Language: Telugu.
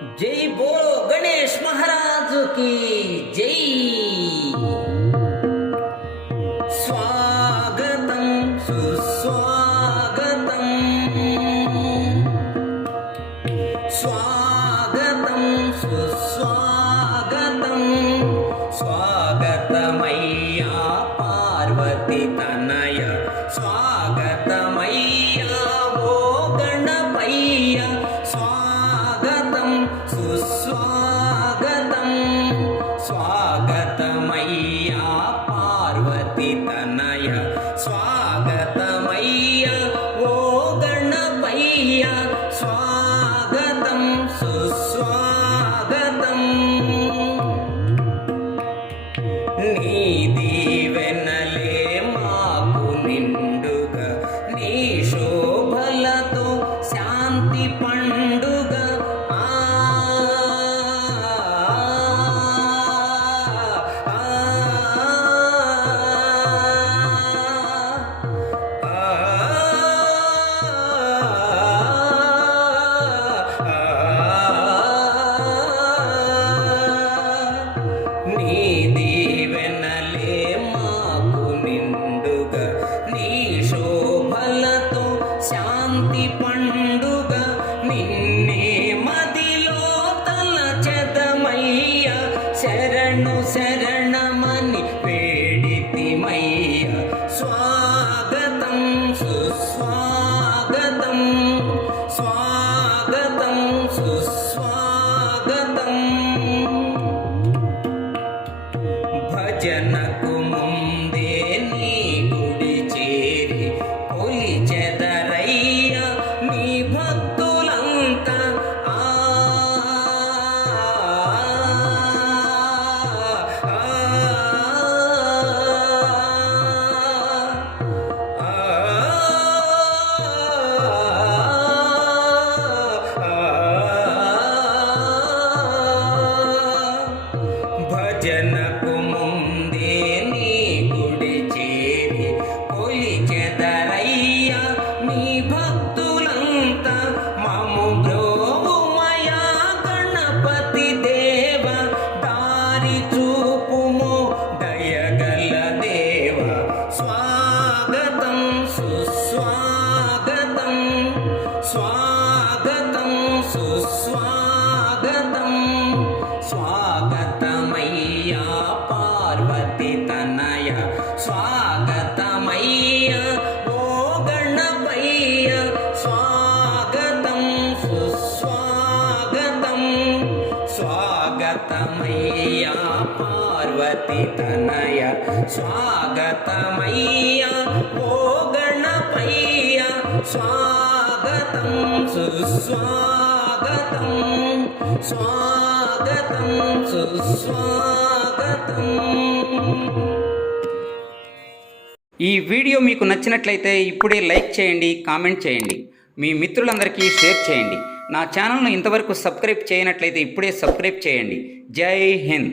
जय बोलो गणेश महाराज की जय। स्वागतम सुस्वागतम, स्वागतम सुस्वागतम, स्वागतमय्या पार्वती तनय, स्वागतमय्या ओ गणपय्य, स्वागतम सुस्वागतम, स्वागतमय्या पार्वती तनय, स्वागतमय्या ओ गणपय्य, स्वागतम सुस्वागतम। నీ దీవెనలే మాకు నిండుగా, నీ శోభలతో శాంతి పండుగ, నీ దీవెనలే మాకు నిండుగా, నీ శోభలతో శాంతి పండుగ, నిన్నే మదిలో తలచెదమయ్య, శరణు శరణమని వేడితిమయ్య, స్వాగతం సుస్వాగతం, స్వాగతం సుస్వాగతం। భజనకు ముందే నీ గుడి చేరి కొలిచెదరయ్య నీ భక్తులంతా, భజనకు ముందే నీ గుడి చేరి కొలిచెదరయ్య నీ భక్తులంతా, మము బ్రోవుమయా గణపతి దేవ, దారి చూపుము దయగల దేవ, స్వాగతం సుస్వాగతం, స్వాగతం సుస్వాగతం, స్వాగతమయ్యా పార్వతి తనయ, స్వాగతమయ్య ఓ గణపయ్య, స్వాగతం సుస్వాగతం, స్వాగతమయ్యా పార్వతి తనయ, స్వాగతమయ్య ఓ గణపయ్య, స్వాగతం సుస్వాగతం, స్వాగతం సుస్వాగతం। ఈ వీడియో మీకు నచ్చినట్లయితే ఇప్పుడే లైక్ చేయండి, కామెంట్ చేయండి, మీ మిత్రులందరికీ షేర్ చేయండి. నా ఛానల్ను ఇంతవరకు సబ్స్క్రైబ్ చేయనట్లయితే ఇప్పుడే సబ్స్క్రైబ్ చేయండి. జై హింద్.